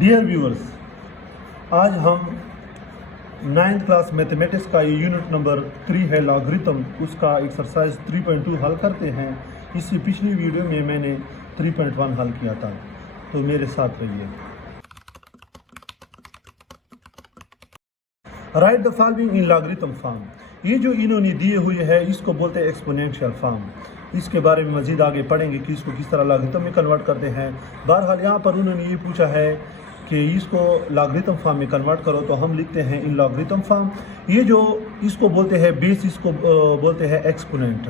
Dear viewers, आज हम 9th class mathematics का ये यूनिट नंबर 3 है लॉगरिथम, उसका एक्सरसाइज 3.2 हल करते हैं। इससे पिछली वीडियो में मैंने 3.1 हल किया था, तो मेरे साथ रहिए। Right the following in logarithm form. ये जो इन्होंने दिए हुए है इसको बोलते हैं एक्सपोनेंशियल फॉर्म। इसके बारे में मज़ीद आगे पढ़ेंगे कि इसको किस तरह लॉगरिथम में कन्वर्ट करते हैं। बहरहाल यहाँ पर उन्होंने ये पूछा है कि इसको लॉगरिथम फॉर्म में कन्वर्ट करो, तो हम लिखते हैं इन लॉगरिथम फॉर्म। ये जो इसको बोलते हैं बेस, इसको बोलते हैं एक्सपोनेंट।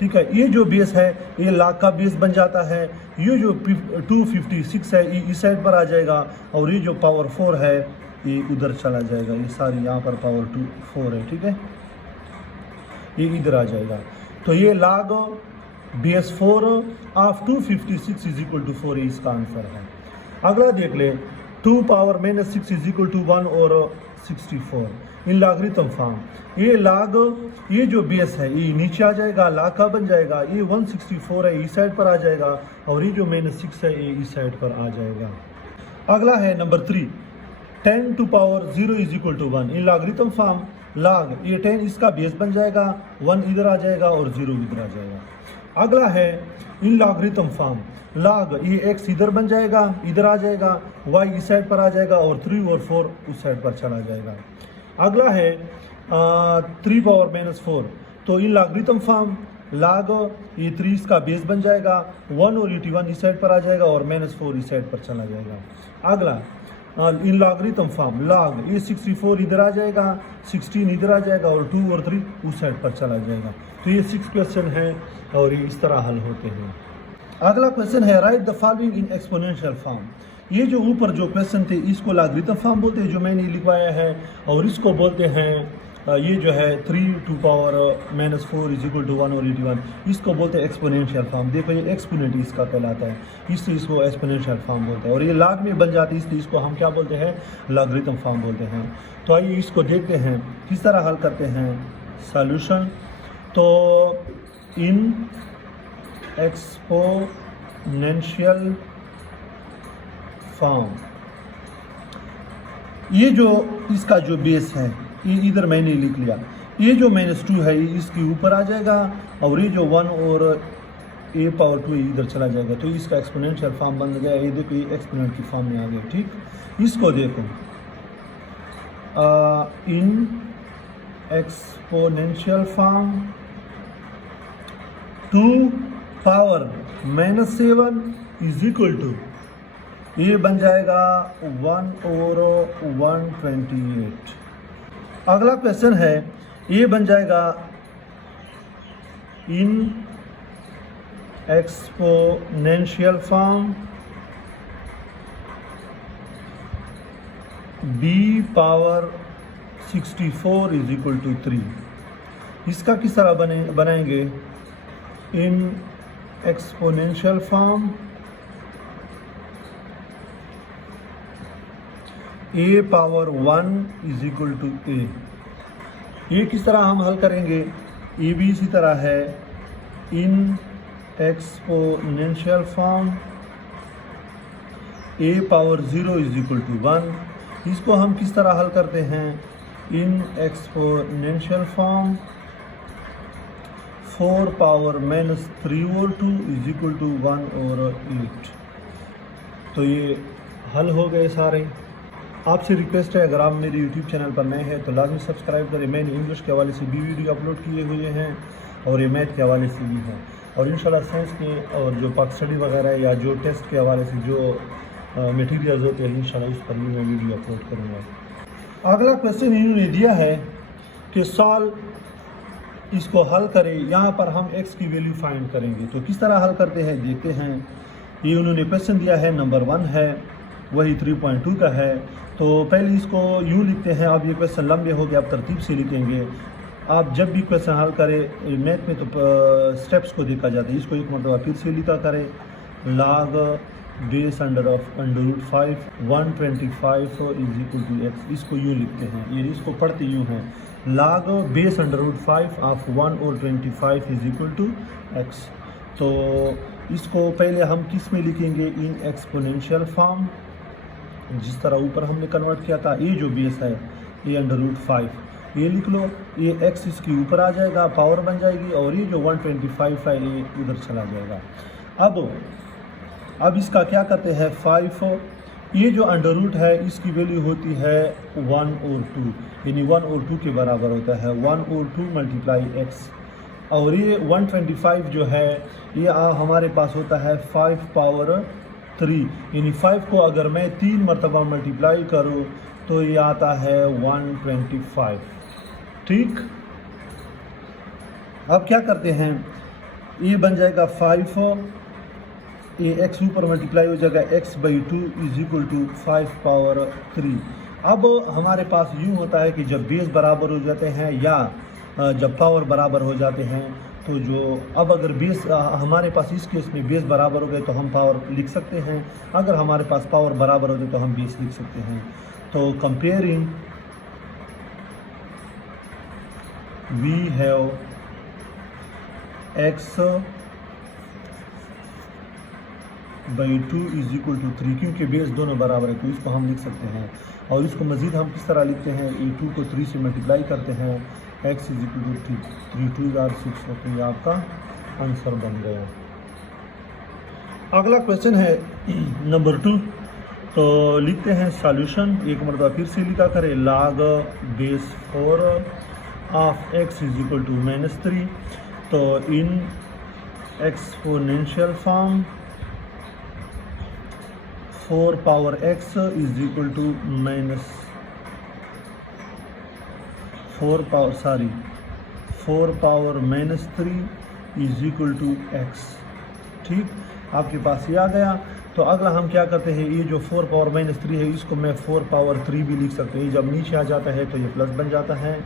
ठीक है, ये जो बेस है ये लाख का बेस बन जाता है। ये जो 256 है ये इस साइड पर आ जाएगा, और ये जो पावर 4 है ये उधर चला जाएगा। ये सारी यहाँ पर पावर 4 है, ठीक है, ये इधर आ जाएगा। तो ये log base 4 of 256 is equal to 4, इसका आंसर है। अगला देख ले, 2 पावर -6 इज इक्वल टू 1 और 64 इन लॉगरिथम फॉर्म। ये log, ये जो बेस है ये नीचे आ जाएगा, log का बन जाएगा। ये 164 है, इस साइड पर आ जाएगा, और ये जो -6 है ये इस साइड पर आ जाएगा। अगला है number 3, 10 to power 0 is equal to 1 in logarithm form. log ये 10 इसका बेस बन जाएगा, 1 इधर आ जाएगा और 0 इधर आ जाएगा। अगला है इन लॉगरिथम फॉर्म। log ये x इधर बन जाएगा, इधर आ जाएगा, y इस साइड पर आ जाएगा, और 3 और 4 उस साइड पर चला जाएगा। अगला है 3 पावर -4। तो इन लॉगरिथम फॉर्म log ये 3 इसका बेस बन जाएगा, 1 और 81 इस साइड पर आ जाएगा, और -4 इस साइड पर चला जाएगा। अगला इन लॉगरिथम फॉर्म log ये 64 इधर आ जाएगा, 16 इधर आ जाएगा, और 2 और 3 उस साइड पर चला जाएगा। तो ये 6 क्वेश्चन है और ये इस तरह हल होते हैं। अगला क्वेश्चन है right the following in exponential form. ये जो ऊपर जो क्वेश्चन थे इसको लॉगरिथम फॉर्म बोलते हैं, जो मैंने लिखवाया है, और इसको बोलते हैं ये जो है 3 to power -4 is equal to 1 और 81, इसको बोलते हैं एक्सपोनेंशियल फॉर्म। देखो ये एक्सपोनेंट इसका कहलाता है, इससे इसको एक्सपोनेंशियल फॉर्म बोलते हैं, और ये log में बन जाती है, इसलिए इसको हम क्या बोलते हैं, लॉगरिथम फॉर्म बोलते हैं। तो आइए इसको देखते हैं किस तरह हल करते हैं। सॉल्यूशन, तो इन एक्सपोनेंशियल फॉर्म, ये जो इसका जो बेस है ये इधर मैंने लिख लिया। ये जो -2 है ये इसके ऊपर आ जाएगा, और ये जो 1 और a पावर 2 इधर चला जाएगा। तो इसका एक्सपोनेंशियल फॉर्म बन गया। ये देखो ये एक्सपोनेंट की फॉर्म में आ गया। ठीक, इसको देखो, in exponential form 2 power -7 is equal to, ये बन जाएगा 1 और 128। अगला क्वेश्चन है, ये बन जाएगा in exponential form b power 64 is equal to 3। इसका किस तरह बनाएंगे, in exponential form a power 1 is equal to a। ये किस तरह हम हल करेंगे, ये भी इसी तरह है, in exponential form a power 0 is equal to 1। इसको हम किस तरह हल करते हैं, इन एक्सपोनेंशियल फॉर्म 4 पावर -3 और 2 इज इक्वल टू 1 और 8। तो ये हल हो गए सारे। आपसे रिक्वेस्ट है, अगर आप मेरे YouTube चैनल पर नए हैं तो लाजमी सब्सक्राइब करें। मैंने इंग्लिश के हवाले से भी वीडियो अपलोड किए हुए हैं, और ये मैथ के हवाले से भी हैं, और इंशाल्लाह साइंस के और जो पाक स्टडी वगैरह है या जो टेस्ट के हवाले से जो मटेरियल्स होते हैं, इंशाल्लाह उस पर भी मैं वीडियो अपलोड करूँगा। अगला क्वेश्चन इन्होंने दिया है कि सॉल्व, इसको हल करें। यहाँ पर हम x की वैल्यू फाइंड करेंगे, तो किस तरह हल करते हैं देखते हैं। ये उन्होंने क्वेश्चन दिया है, नंबर 1 है, वही 3.2 का है। तो पहले इसको यूँ लिखते हैं। अब ये क्वेश्चन लंबे हो गए, आप तरतीब से लिखेंगे। आप जब भी क्वेश्चन हल करें मैथ में तो स्टेप्स को देखा जाता है। इसको एक मतलब फिर से लिखा करें, log base under of √5 125 is equal to x। इसको यूँ लिखते हैं, ये इसको पढ़ते यूँ हैं, log बेस अंडर √5 ऑफ 1 और 25 इज इक्वल टू x। तो इसको पहले हम किस में लिखेंगे, इन एक्सपोनेंशियल फॉर्म। जिस तरह ऊपर हमने कन्वर्ट किया था, ये जो बेस है ये √5, ये लिख लो, ये x इसके ऊपर आ जाएगा, पावर बन जाएगी, और ये जो 125 है ये उधर चला जाएगा। अब इसका क्या करते हैं 5, ये जो अंडर रूट है इसकी वैल्यू होती है 1 और 2, यानी 1 और 2 के बराबर होता है 1 और 2 × x, और ये 125 जो है ये हमारे पास होता है 5 पावर 3, यानी 5 को अगर मैं 3 मरतबा मल्टीप्लाई करूँ तो ये आता है 125। ठीक, अब क्या करते हैं, ये बन जाएगा 5, ये x ऊपर मल्टीप्लाई हो जाएगा x/2 = 5 पावर 3। अब हमारे पास यूँ होता है कि जब बेस बराबर हो जाते हैं या जब पावर बराबर हो जाते हैं तो जो अब अगर बेस हमारे पास इस केस में बेस बराबर हो गए तो हम पावर लिख सकते हैं, अगर हमारे पास पावर बराबर हो गए तो हम बेस लिख सकते हैं। तो कंपेयरिंग वी हैव x/2 = 3, क्योंकि बेस दोनों बराबर है तो इसको हम लिख सकते हैं। और इसको मज़ीद हम किस तरह लिखते हैं, ये 2 को 3 से मल्टीप्लाई करते हैं, x = 3, 3 2 6, तो ये आपका आंसर बन गया। अगला क्वेश्चन है नंबर 2, तो लिखते हैं सॉल्यूशन, एक मरतबा फिर से लिखा करें, log base 4 of x = -3, तो इन exponential form 4 power x = -4 power -3 = x। ठीक, आपके पास ये आ गया। तो अगला हम क्या करते हैं, ये जो 4 पावर -3 है इसको मैं 4 पावर 3 भी लिख सकते हैं, जब नीचे आ जाता है तो ये प्लस बन जाता है।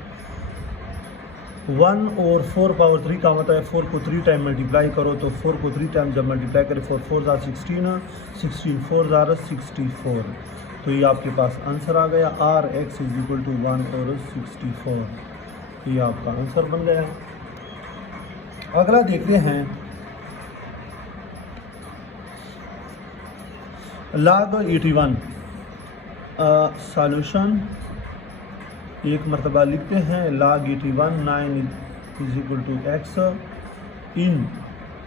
1 और 4 पावर 3 का मतलब है 4 को 3 टाइम मल्टीप्लाई करो, तो 4 को 3 टाइम जब मल्टीप्लाई करें 4 4 16, 16 4 64, तो ये आपके पास आंसर आ गया, Rx = 1 और 64, ये आपका आंसर बन गया। अगला देखते हैं log 81, सॉल्यूशन एक मरतबा लिखते हैं, log 81 9 = x इन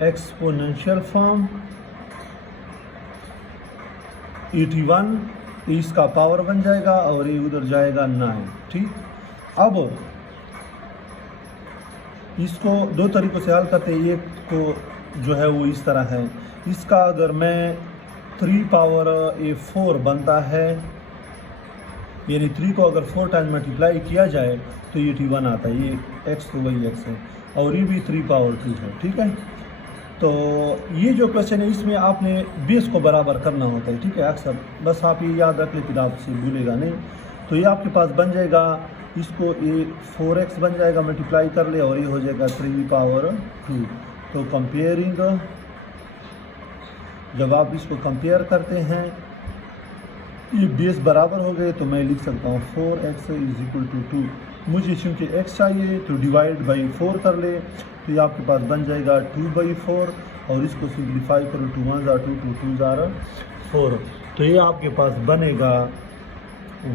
एक्सपोनेंशियल फॉर्म 81, इसका पावर बन जाएगा और ये उधर जाएगा 9। ठीक, अब इसको दो तरीक़ों से हल करते हैं, एक को जो है वो इस तरह है, इसका अगर मैं 3 पावर 4 बनता है, यानी 3 को अगर 4 टाइम मल्टीप्लाई किया जाए तो ये 81 आता है, ये x तो वही x है, और ये भी 3 पावर 2 है। ठीक है, तो ये जो क्वेश्चन है इसमें आपने बेस को बराबर करना होता है। ठीक है, अक्सर बस आप ये याद रख ले, फिर आपसे भूलेगा नहीं। तो ये आपके पास बन जाएगा, इसको ये 4x बन जाएगा, मल्टीप्लाई कर ले, और ये हो जाएगा 3 पावर 2। तो कंपेयरिंग, जब आप इसको कंपेयर करते हैं ये बेस बराबर हो गए तो मैं लिख सकता हूँ 4x = 2। मुझे चूँकि x चाहिए तो डिवाइड बाई 4 कर ले, तो ये आपके पास बन जाएगा 2/4, और इसको सिंप्लीफाई करो, 2 1 2 2 2 4, तो ये आपके पास बनेगा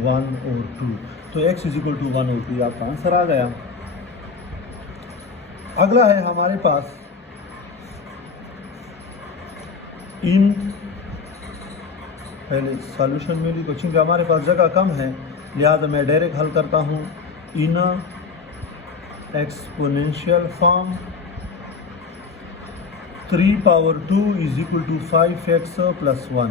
1 और 2, तो x = 1 और 2 आपका आंसर आ गया। अगला है हमारे पास इन, पहले सॉल्यूशन में लिखो, क्योंकि हमारे पास जगह कम है लिहाजा मैं डायरेक्ट हल करता हूँ। इन exponential form 3 power 2 = 5x + 1।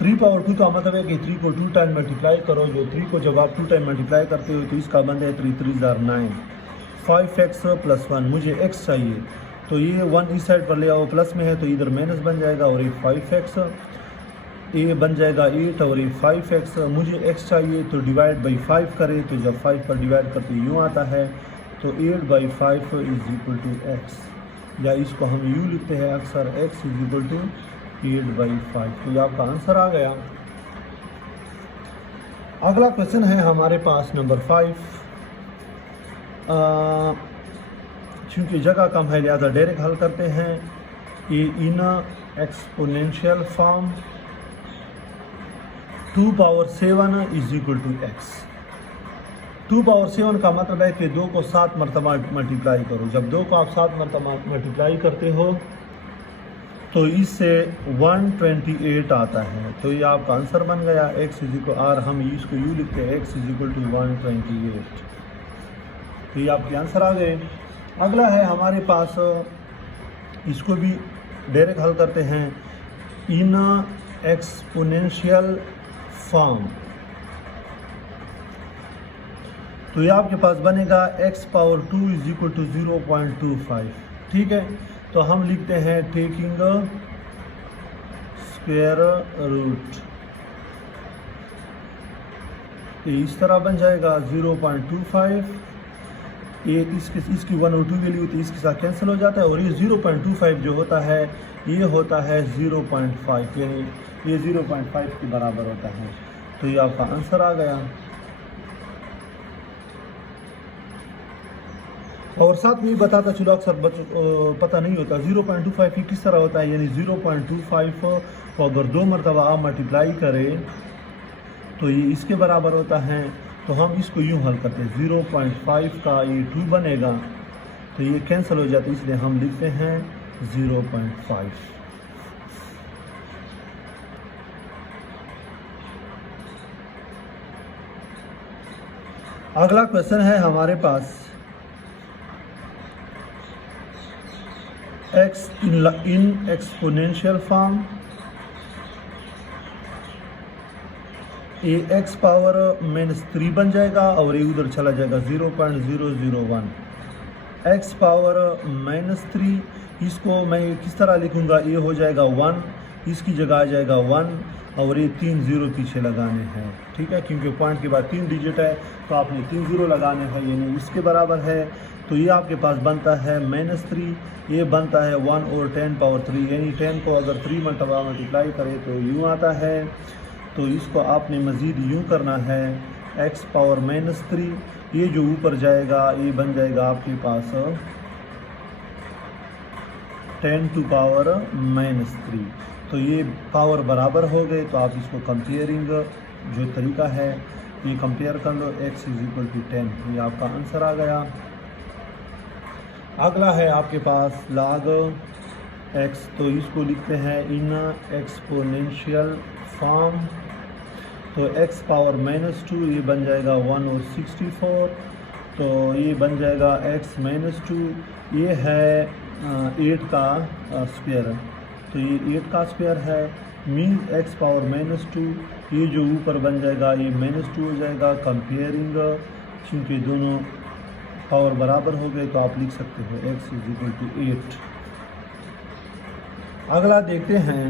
3 power 2 का मतलब है कि 3 को 2 टाइम मल्टीप्लाई करो, जो 3 को जब आप 2 टाइम मल्टीप्लाई करते हो तो इसका बन है 3 3 9, 5x + 1, मुझे x चाहिए, तो ये 1 इस साइड पर ले आओ, प्लस में है तो इधर माइनस बन जाएगा, और ये 5x, ये बन जाएगा 8, और ये 5x, मुझे x चाहिए तो डिवाइड बाई 5 करें, तो जब 5 पर डिवाइड करते यूँ आता है, तो 8/5 = x, या इसको हम यूँ लिखते हैं अक्सर x = 8/5, तो ये आपका आंसर आ गया। अगला क्वेश्चन है हमारे पास नंबर 5, चूँकि जगह कम है लिहाजा डायरेक्ट हल करते हैं। ये in exponential form 2 power 7 is equal to x. 2 power 7 का मतलब है कि 2 को 7 मरतबा मल्टीप्लाई करो। जब 2 को आप 7 मरतबा मल्टीप्लाई करते हो तो इससे 128 आता है। तो ये आपका आंसर बन गया x इज इक्वल आर, हम इसको यू लिखते हैं x इज इक्वल टू 128। तो ये आपके आंसर आ गए। अगला है हमारे पास, इसको भी डायरेक्ट हल करते हैं इन एक्सपोनेंशियल फॉर्म। तो ये आपके पास बनेगा x power 2 is equal to 0.25। ठीक है, तो हम लिखते हैं टेकिंग स्क्वायर रूट, इस तरह बन जाएगा 0.25। ये इसकी 1 और 2 वैल्यू होती है, इसके साथ कैंसिल हो जाता है, और ये 0.25 जो होता है ये होता है 0.5, यानी ये 0.5 के बराबर होता है। तो ये आपका आंसर आ गया। और साथ में बताता चलो, अक्सर बच्चों पता नहीं होता 0.25 किस तरह होता है, यानी 0.25 को अगर 2 मरतबा आप मल्टीप्लाई करें तो ये इसके बराबर होता है। तो हम इसको यूँ हल करते हैं, 0.5 का ये 2 बनेगा तो ये कैंसिल हो जाता है, इसलिए हम लिखते हैं 0.5। अगला क्वेश्चन है हमारे पास, x in एक्सपोनेंशियल फॉर्म। ये x पावर -3 बन जाएगा और ये उधर चला जाएगा 0.001। x पावर -3, इसको मैं किस तरह लिखूंगा, ये हो जाएगा 1, इसकी जगह आ जाएगा 1 और ये 3 0 पीछे लगाने हैं। ठीक है, क्योंकि पॉइंट के बाद 3 डिजिट है तो आपने 3 0 लगाने हैं, यानी इसके बराबर है। तो ये आपके पास बनता है -3, ये बनता है 1 और 10 पावर 3, यानी 10 को अगर 3 मरतबा मल्टीप्लाई करें तो यूँ आता है। तो इसको आपने मज़ीद यूँ करना है, x पावर -3, ये जो ऊपर जाएगा ये बन जाएगा आपके पास 10 टू पावर -3। तो ये पावर बराबर हो गए। तो आप इसको कंपेयरिंग जो तरीका है ये कंपेयर कर लो, x इज इक्वल टू 10, ये आपका आंसर आ गया। अगला है आपके पास log x, तो इसको लिखते हैं इन एक्सपोनेंशियल फॉर्म। तो x पावर -2 ये बन जाएगा 1 और 64, तो ये बन जाएगा x -2, ये है 8 का स्क्वायर, तो ये 8 का स्क्वायर है, मीन x पावर -2, ये जो ऊपर बन जाएगा ये -2 हो जाएगा। कंपेयरिंग, क्योंकि दोनों पावर बराबर हो गए तो आप लिख सकते हो x इज इक्वल टू 8। अगला देखते हैं,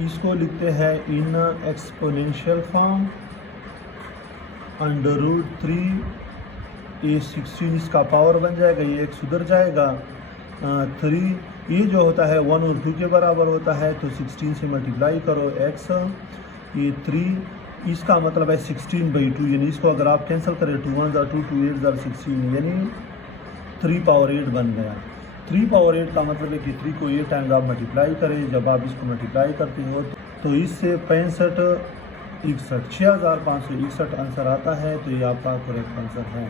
इसको लिखते हैं इन एक्सपोनेंशियल फॉर्म। √3 ये 16 इसका पावर बन जाएगा, ये x उधर जाएगा 3, ये जो होता है 1 और 2 के बराबर होता है, तो 16 से मल्टीप्लाई करो x, ये 3, इसका मतलब है 16/2, यानी इसको अगर आप कैंसिल करें 2 1 2 2 8 16, यानी 3 पावर 8 बन गया। 3 पावर 8 का मतलब है कि 3 को 8 टाइम्स आप मल्टीप्लाई करें। जब आप इसको मल्टीप्लाई करते हो तो इससे 65 61 6561 आंसर आता है। तो ये आपका करेक्ट आंसर है।